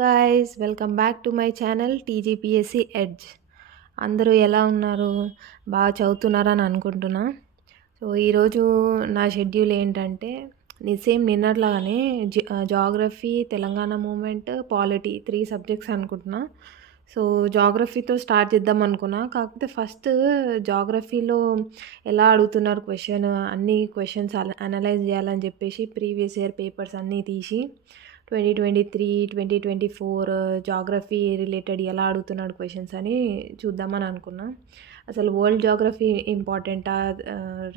Guys welcome back to my channel TGPSC edge. అందరూ ఎలా ఉన్నారు? బాగా చదువుతున్నారని అనుకుంటున్నా. సో ఈరోజు నా షెడ్యూల్ ఏంటంటే సేమ్ నిన్నట్లాగానే geography, Telangana movement, polity 3 subjects అనుకుంటున్నా. సో జాగ్రఫీతో స్టార్ట్ చేద్దాం అనుకున్నా. కాకపోతే ఫస్ట్ జాగ్రఫీలో ఎలా అడుగుతున్నారు క్వశ్చన్, అన్ని క్వశ్చన్స్ అనలైజ్ చేయాలని చెప్పేసి ప్రీవియస్ ఇయర్ పేపర్స్ అన్నీ తీసి 2023, 2024 జాగ్రఫీ రిలేటెడ్ ఎలా అడుగుతున్నాడు క్వశ్చన్స్ అని చూద్దామని అనుకున్నా. అసలు వరల్డ్ జాగ్రఫీ ఇంపార్టెంటా,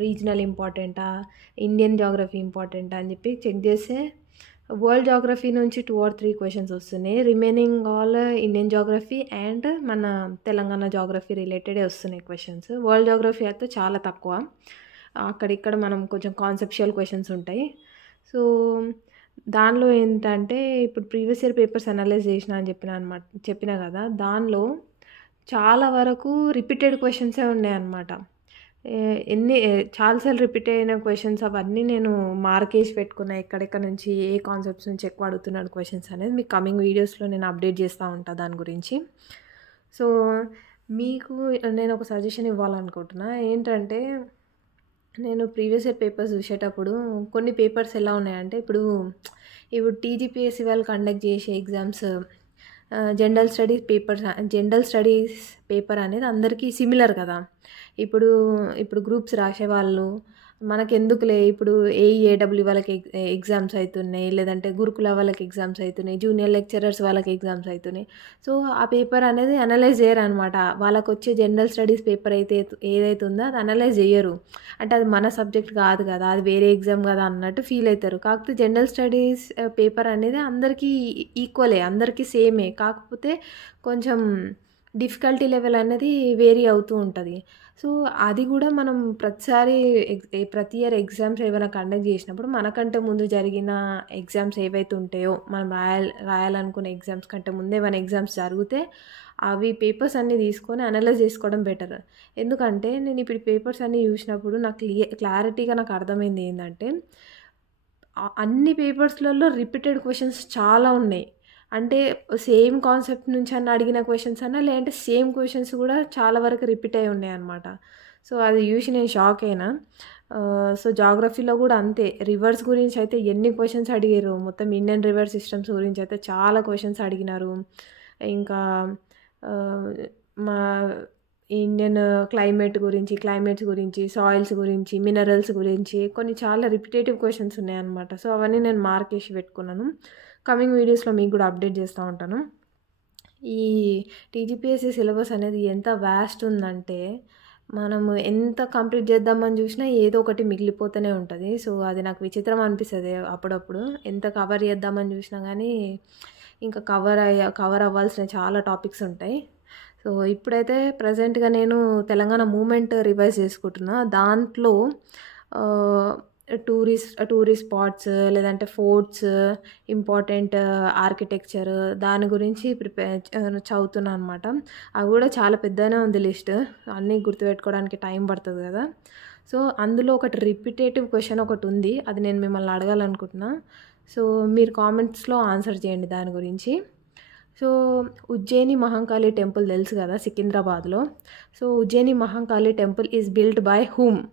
రీజనల్ ఇంపార్టెంటా, ఇండియన్ జాగ్రఫీ ఇంపార్టెంటా అని చెప్పి చెక్ చేస్తే వరల్డ్ జాగ్రఫీ నుంచి 2 or 3 క్వశ్చన్స్ వస్తున్నాయి. Remaining all Indian geography and మన తెలంగాణ జాగ్రఫీ రిలేటెడే వస్తున్నాయి క్వశ్చన్స్. వరల్డ్ జాగ్రఫీ అయితే చాలా తక్కువ, అక్కడిక్కడ మనం కొంచెం కాన్సెప్షువల్ క్వశ్చన్స్ ఉంటాయి. సో దానిలో ఏంటంటే ఇప్పుడు ప్రీవియస్ ఇయర్ పేపర్స్ అనలైజ్ చేసిన అని చెప్పినా కదా, దానిలో చాలా వరకు రిపీటెడ్ క్వశ్చన్సే ఉన్నాయన్నమాట. చాలాసార్లు రిపీట్ అయిన క్వశ్చన్స్ అవన్నీ నేను మార్కేసి పెట్టుకున్నా, ఎక్కడెక్కడ నుంచి ఏ కాన్సెప్ట్స్ నుంచి ఎక్కువ అడుగుతున్నాడు క్వశ్చన్స్ అనేది మీకు కమింగ్ వీడియోస్లో నేను అప్డేట్ చేస్తూ ఉంటాను దాని గురించి. సో మీకు నేను ఒక సజెషన్ ఇవ్వాలనుకుంటున్నా. ఏంటంటే నేను ప్రీవియస్ ఇయర్ పేపర్స్ చూసేటప్పుడు కొన్ని పేపర్స్ ఎలా ఉన్నాయంటే, ఇప్పుడు టీజీపీఎస్సీ వాళ్ళు కండక్ట్ చేసే ఎగ్జామ్స్ జనరల్ స్టడీస్ పేపర్ అనేది అందరికీ సిమిలర్ కదా. ఇప్పుడు గ్రూప్స్ రాసేవాళ్ళు మనకెందుకులే, ఇప్పుడు ఏఈఏడబ్ల్యూ వాళ్ళకి ఎగ్జామ్స్ అవుతున్నాయి, లేదంటే గురుకుల వాళ్ళకి ఎగ్జామ్స్ అవుతున్నాయి, జూనియర్ లెక్చరర్స్ వాళ్ళకి ఎగ్జామ్స్ అవుతున్నాయి. సో ఆ పేపర్ అనేది అనలైజ్ చేయరు అనమాట. వాళ్ళకు వచ్చే జనరల్ స్టడీస్ పేపర్ ఏదైతే ఉందో అది అనలైజ్ చేయరు. అంటే అది మన సబ్జెక్ట్ కాదు కదా, అది వేరే ఎగ్జామ్ కదా అన్నట్టు ఫీల్ అవుతారు. కాకపోతే జనరల్ స్టడీస్ పేపర్ అనేది అందరికీ ఈక్వలే, అందరికీ సేమే. కాకపోతే కొంచెం డిఫికల్టీ లెవెల్ అనేది వేరీ అవుతూ ఉంటుంది. సో అది కూడా మనం ప్రతి ఇయర్ ఎగ్జామ్స్ ఏమైనా కండక్ట్ చేసినప్పుడు మనకంటే ముందు జరిగిన ఎగ్జామ్స్ ఏవైతే ఉంటాయో, మనం రాయాలనుకునే ఎగ్జామ్స్ కంటే ముందే ఏమైనా ఎగ్జామ్స్ జరిగితే అవి పేపర్స్ అన్నీ తీసుకొని అనలైజ్ చేసుకోవడం బెటర్. ఎందుకంటే నేను ఇప్పుడు పేపర్స్ అన్నీ చూసినప్పుడు నాకు క్లారిటీగా నాకు అర్థమైంది ఏంటంటే, అన్ని పేపర్స్లలో రిపీటెడ్ క్వశ్చన్స్ చాలా ఉన్నాయి. అంటే సేమ్ కాన్సెప్ట్ నుంచి అడిగిన క్వశ్చన్స్ లేదంటే సేమ్ క్వశ్చన్స్ కూడా చాలా వరకు రిపీట్ అయి ఉన్నాయి అన్నమాట. సో అది చూసి నేను షాక్ అయినా. సో జాగ్రఫీలో కూడా అంతే, రివర్స్ గురించి అయితే ఎన్ని క్వశ్చన్స్ అడిగారు, మొత్తం ఇండియన్ రివర్ సిస్టమ్స్ గురించి అయితే చాలా క్వశ్చన్స్ అడిగినారు. ఇంకా మా ఇండియన్ క్లైమేట్స్ గురించి, సాయిల్స్ గురించి, మినరల్స్ గురించి కొన్ని చాలా రిపిటేటివ్ క్వశ్చన్స్ ఉన్నాయన్నమాట. సో అవన్నీ నేను మార్క్ చేసి పెట్టుకున్నాను. కమింగ్ వీడియోస్లో మీకు కూడా అప్డేట్ చేస్తూ ఉంటాను. ఈ టీజీపీఎస్సీ సిలబస్ అనేది ఎంత వ్యాస్ట్ ఉందంటే, మనము ఎంత కంప్లీట్ చేద్దామని చూసినా ఏదో ఒకటి మిగిలిపోతూనే ఉంటుంది. సో అది నాకు విచిత్రం అనిపిస్తుంది అప్పుడప్పుడు. ఎంత కవర్ చేద్దామని చూసినా కానీ ఇంకా కవర్ అవ్వాల్సిన చాలా టాపిక్స్ ఉంటాయి. సో ఇప్పుడైతే ప్రజెంట్గా నేను తెలంగాణ మూమెంట్ రివైజ్ చేసుకుంటున్నా. దాంట్లో టూరిస్ట్ స్పాట్స్, లేదంటే ఫోర్ట్స్, ఇంపార్టెంట్ ఆర్కిటెక్చర్, దాని గురించి చదువుతున్నాను అనమాట. అవి కూడా చాలా పెద్దగానే ఉంది లిస్ట్, అన్నీ గుర్తుపెట్టుకోవడానికి టైం పడుతుంది కదా. సో అందులో ఒకటి రిపిటేటివ్ క్వశ్చన్ ఒకటి ఉంది, అది నేను మిమ్మల్ని అడగాలనుకుంటున్నా. సో మీరు కామెంట్స్లో ఆన్సర్ చేయండి దాని గురించి. సో ఉజ్జయిని మహంకాళి టెంపుల్ తెలుసు కదా, సికింద్రాబాద్లో. So Ujjaini Mahankali temple is built by whom?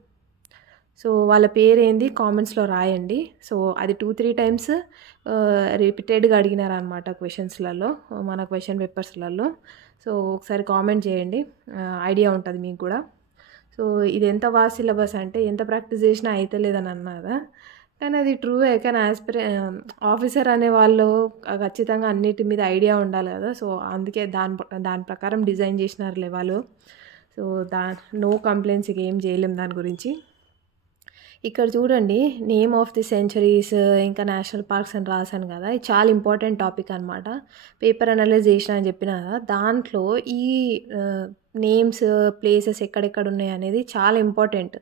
So వాళ్ళ పేరు ఏంది కామెంట్స్లో రాయండి. సో అది 2-3 టైమ్స్ రిపీటెడ్గా అడిగినారనమాట క్వశ్చన్స్లలో, మన క్వశ్చన్ పేపర్స్లలో. సో ఒకసారి కామెంట్ చేయండి, ఐడియా ఉంటుంది మీకు కూడా. సో ఇది ఎంత వాస్ట్ సిలబస్ అంటే, ఎంత ప్రాక్టీస్ చేసినా అయితే లేదని అన్నారా, కానీ అది ట్రూవే. కానీ ఆఫీసర్ అనే వాళ్ళు ఖచ్చితంగా అన్నిటి మీద ఐడియా ఉండాలి కదా. సో అందుకే దాని ప్రకారం డిజైన్ చేసినారులే వాళ్ళు. సో నో కంప్లైంట్స్, ఇక ఏం చేయలేం దాని గురించి. ఇక్కడ చూడండి, నేమ్ ఆఫ్ ది సెంచరీస్, ఇంకా నేషనల్ పార్క్స్ అని రాశాను కదా, ఇది చాలా ఇంపార్టెంట్ టాపిక్ అనమాట. పేపర్ అనలైజ్ చేసిన అని చెప్పిన కదా, దాంట్లో ఈ నేమ్స్, ప్లేసెస్ ఎక్కడెక్కడ ఉన్నాయి అనేది చాలా ఇంపార్టెంట్.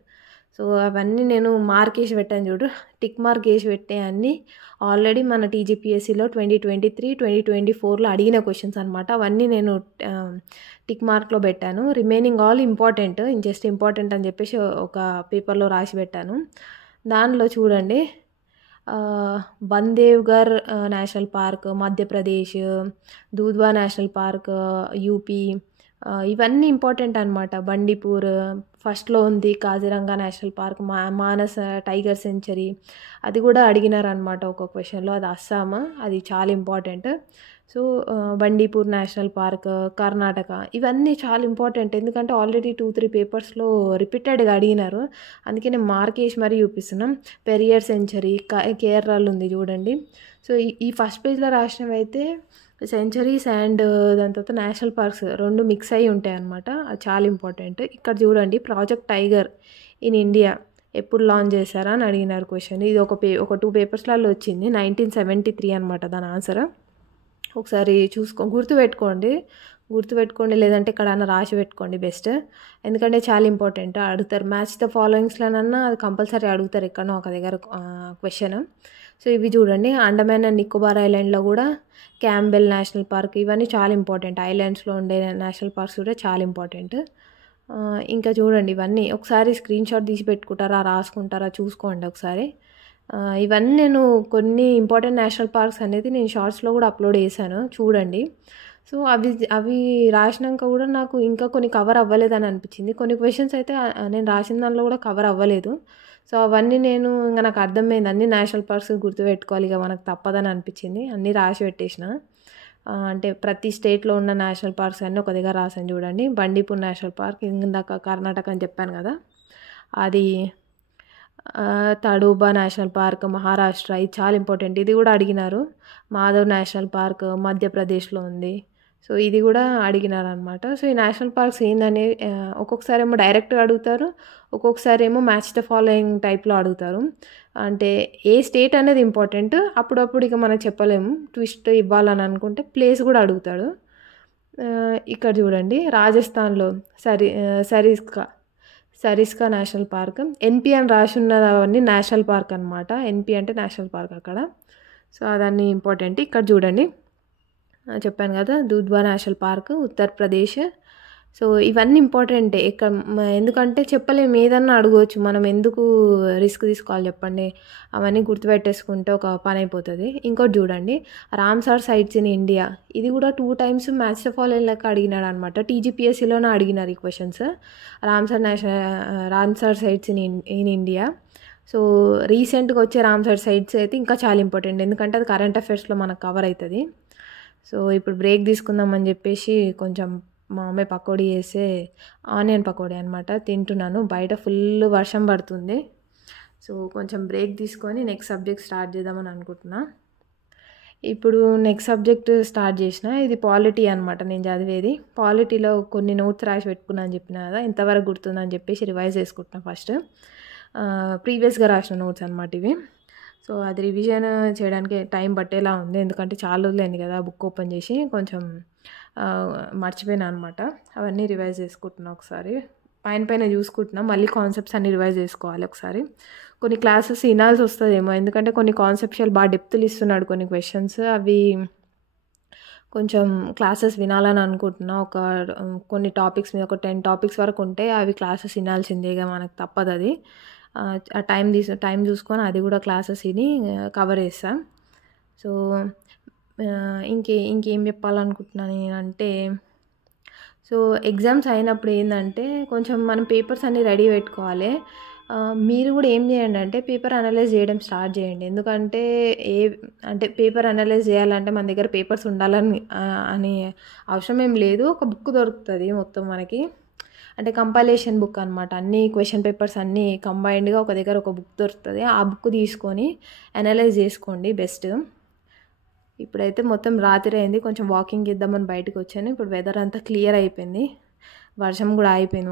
సో అవన్నీ నేను మార్క్ వేసి పెట్టాను చూడు, టిక్ మార్క్ వేసి పెట్టే అన్నీ ఆల్రెడీ మన టీజీపీఎస్సీలో 2023, 2024లో అడిగిన క్వశ్చన్స్ అనమాట. అవన్నీ నేను టిక్ మార్క్లో పెట్టాను. రిమైనింగ్ ఆల్ ఇంపార్టెంట్, ఇంపార్టెంట్ అని చెప్పేసి ఒక పేపర్లో రాసి పెట్టాను. దానిలో చూడండి, బందేవ్గర్ national park Madhya Pradesh, దూధ్వా national park UP, ఇవన్నీ ఇంపార్టెంట్ అనమాట. బండిపూర్ ఫస్ట్లో ఉంది, కాజిరంగా నేషనల్ పార్క్, మానస టైగర్ సెంచరీ అది కూడా అడిగినారనమాట ఒక క్వశ్చన్లో. అది అస్సాం, అది చాలా important. So Bandipur national park Karnataka, ఇవన్నీ చాలా ఇంపార్టెంట్. ఎందుకంటే ఆల్రెడీ 2-3 పేపర్స్లో రిపీటెడ్గా అడిగినారు. అందుకే నేను మార్క్ వేసి మరీ చూపిస్తున్నాం. పెరియర్ సెంచరీ కేరళలో ఉంది చూడండి. సో ఈ ఫస్ట్ పేజ్లో రాసినవి అయితే సెంచరీస్ అండ్ దాని తర్వాత నేషనల్ పార్క్స్ 2 మిక్స్ అయ్యి ఉంటాయి అన్నమాట. అది చాలా ఇంపార్టెంట్. ఇక్కడ చూడండి, ప్రాజెక్ట్ టైగర్ ఇన్ ఇండియా ఎప్పుడు లాంచ్ చేశారా అని అడిగినారు క్వశ్చన్. ఇది ఒక 2 పేపర్స్లలో వచ్చింది. 1973 అనమాట దాని ఆన్సర్. ఒకసారి గుర్తుపెట్టుకోండి, లేదంటే ఎక్కడన్నా రాసి పెట్టుకోండి బెస్ట్. ఎందుకంటే చాలా ఇంపార్టెంట్. అడుగుతారు మ్యాచ్ ద ఫాలోయింగ్స్లోనన్నా అది కంపల్సరీ అడుగుతారు ఎక్కడో ఒక దగ్గర క్వశ్చన్. సో ఇవి చూడండి, అండమాన్ అండ్ నికోబార్ ఐలాండ్లో కూడా క్యాంబెల్ నేషనల్ పార్క్, ఇవన్నీ చాలా ఇంపార్టెంట్. ఐలాండ్స్లో ఉండే నేషనల్ పార్క్స్ కూడా చాలా ఇంపార్టెంట్. ఇంకా చూడండి, ఇవన్నీ ఒకసారి స్క్రీన్ షాట్ తీసి పెట్టుకుంటారా, రాసుకుంటారా చూసుకోండి ఒకసారి. ఇవన్నీ నేను కొన్ని ఇంపార్టెంట్ నేషనల్ పార్క్స్ అనేది నేను షార్ట్స్లో కూడా అప్లోడ్ చేశాను, చూడండి. సో అవి రాసినాక కూడా నాకు ఇంకా కొన్ని కవర్ అవ్వలేదని అనిపించింది. కొన్ని క్వశ్చన్స్ అయితే నేను రాసిన దానిలో కూడా కవర్ అవ్వలేదు. సో అవన్నీ నేను ఇంకా నాకు అర్థమైంది, అన్ని నేషనల్ పార్క్స్ గుర్తుపెట్టుకోవాలి, ఇక మనకు తప్పదని అనిపించింది. అన్నీ రాసి పెట్టేసిన. అంటే ప్రతి స్టేట్లో ఉన్న నేషనల్ పార్క్స్ అన్నీ ఒక దగ్గర రాసాను చూడండి. బండిపూర్ నేషనల్ పార్క్ ఇందాక కర్ణాటక అని చెప్పాను కదా, అది. తడోబా నేషనల్ పార్క్ మహారాష్ట్ర, ఇది చాలా ఇంపార్టెంట్. ఇది కూడా అడిగినారు. మాధవ్ నేషనల్ పార్క్ మధ్యప్రదేశ్లో ఉంది. సో ఇది కూడా అడిగినారు అనమాట. సో ఈ నేషనల్ పార్క్స్ ఏందని ఒక్కొక్కసారి ఏమో డైరెక్ట్గా అడుగుతారు, ఒక్కొక్కసారి ఏమో మ్యాచ్ ద ఫాలోయింగ్ టైప్లో అడుగుతారు. అంటే ఏ స్టేట్ అనేది ఇంపార్టెంట్, అప్పుడప్పుడు ఇక మనం చెప్పలేము. ట్విస్ట్ ఇవ్వాలని అనుకుంటే ప్లేస్ కూడా అడుగుతాడు. ఇక్కడ చూడండి, రాజస్థాన్లో సరిస్కా నేషనల్ పార్క్, ఎన్పి అని రాసి ఉన్నవన్నీ నేషనల్ పార్క్ అనమాట. ఎన్పి అంటే నేషనల్ పార్క్ అక్కడ. సో అదన్నీ ఇంపార్టెంట్. ఇక్కడ చూడండి, చెప్పాను కదా, దూధ్వా నేషనల్ పార్క్ ఉత్తరప్రదేశ్. సో ఇవన్నీ ఇంపార్టెంటే. ఎందుకంటే చెప్పలేము, ఏదన్నా అడగవచ్చు, మనం ఎందుకు రిస్క్ తీసుకోవాలి చెప్పండి. అవన్నీ గుర్తుపెట్టేసుకుంటే ఒక పని అయిపోతుంది. ఇంకోటి చూడండి, రామ్సార్ సైట్స్ ఇన్ ఇండియా, ఇది కూడా 2 times మ్యాచ్ ద ఫాలోయింగ్ లెక్క అడిగినాడు అనమాట. టీజీపీఎస్సీలోనే అడిగినారు ఈ questions. Ramsar sites in India. So రీసెంట్గా వచ్చే రామ్సార్ సైట్స్ అయితే ఇంకా చాలా ఇంపార్టెంట్, ఎందుకంటే అది కరెంట్ అఫైర్స్లో మనకు కవర్ అవుతుంది. సో ఇప్పుడు బ్రేక్ తీసుకుందామని చెప్పేసి కొంచెం మా అమ్మాయి పకోడీ చేసే ఆనియన్ పకోడీ అనమాట తింటున్నాను. బయట ఫుల్ వర్షం పడుతుంది. సో కొంచెం బ్రేక్ తీసుకొని నెక్స్ట్ సబ్జెక్ట్ స్టార్ట్ చేద్దామని అనుకుంటున్నా. ఇప్పుడు నెక్స్ట్ సబ్జెక్ట్ స్టార్ట్ చేసిన, ఇది పాలిటీ అనమాట నేను చదివేది. పాలిటీలో కొన్ని నోట్స్ రాసి పెట్టుకున్నా అని చెప్పిన కదా, ఎంతవరకు గుర్తుందని చెప్పేసి రివైజ్ చేసుకుంటున్నా ఫస్ట్. ప్రీవియస్గా రాసిన నోట్స్ అనమాట ఇవి. సో అది రివిజన్ చేయడానికి టైం పట్టేలా ఉంది, ఎందుకంటే చాలా రోజులైంది కదా బుక్ ఓపెన్ చేసి, కొంచెం మర్చిపోయినా అనమాట. అవన్నీ రివైజ్ చేసుకుంటున్నా ఒకసారి, పైన చూసుకుంటున్నా. మళ్ళీ కాన్సెప్ట్స్ అన్నీ రివైజ్ చేసుకోవాలి ఒకసారి. కొన్ని క్లాసెస్ వినాల్సి వస్తుందేమో, ఎందుకంటే కొన్ని కాన్సెప్చువల్ బాగా డెప్త్లు ఇస్తున్నాడు కొన్ని క్వశ్చన్స్. అవి కొంచెం క్లాసెస్ వినాలని అనుకుంటున్నా. కొన్ని టాపిక్స్ మీద ఒక 10 టాపిక్స్ వరకు ఉంటే అవి క్లాసెస్ వినాల్సిందేగా, మనకు తప్పదు అది. ఆ టైం చూసుకొని అది కూడా క్లాసెస్ విని కవర్ చేస్తాను. సో ఇంకేం చెప్పాలనుకుంటున్నాను నేనంటే, సో ఎగ్జామ్స్ అయినప్పుడు ఏంటంటే కొంచెం మనం పేపర్స్ అన్నీ రెడీ పెట్టుకోవాలి. మీరు కూడా ఏం చేయండి అంటే పేపర్ అనలైజ్ చేయడం స్టార్ట్ చేయండి. ఎందుకంటే పేపర్ అనలైజ్ చేయాలంటే మన దగ్గర పేపర్స్ ఉండాలని అని అవసరం ఏం లేదు. ఒక బుక్ దొరుకుతుంది మొత్తం మనకి, అంటే కంపైలేషన్ బుక్ అనమాట. అన్ని క్వశ్చన్ పేపర్స్ అన్నీ కంబైన్డ్గా ఒక దగ్గర ఒక బుక్ దొరుకుతుంది. ఆ బుక్ తీసుకొని అనలైజ్ చేసుకోండి బెస్ట్. ఇప్పుడైతే మొత్తం రాత్రి అయింది, కొంచెం వాకింగ్ చేద్దామని బయటకు వచ్చాను. ఇప్పుడు వెదర్ అంతా క్లియర్ అయిపోయింది, వర్షం కూడా అయిపోయింది.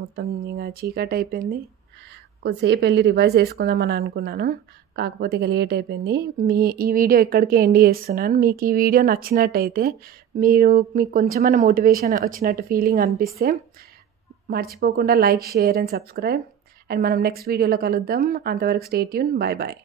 మొత్తం ఇంకా చీకటి అయిపోయింది. కొద్దిసేపు వెళ్ళి రివైజ్ చేసుకుందామని అనుకున్నాను, కాకపోతే ఇక లేట్ అయిపోయింది. ఈ వీడియో ఇక్కడికే ఎండ్ చేస్తున్నాను. మీకు ఈ వీడియో నచ్చినట్టయితే, మీకు కొంచెమైనా మోటివేషన్ వచ్చినట్టు ఫీలింగ్ అనిపిస్తే మర్చిపోకుండా like, share and subscribe. And మనం నెక్స్ట్ వీడియోలో కలుద్దాం. అంతవరకు స్టే ట్యూన్. Bye bye.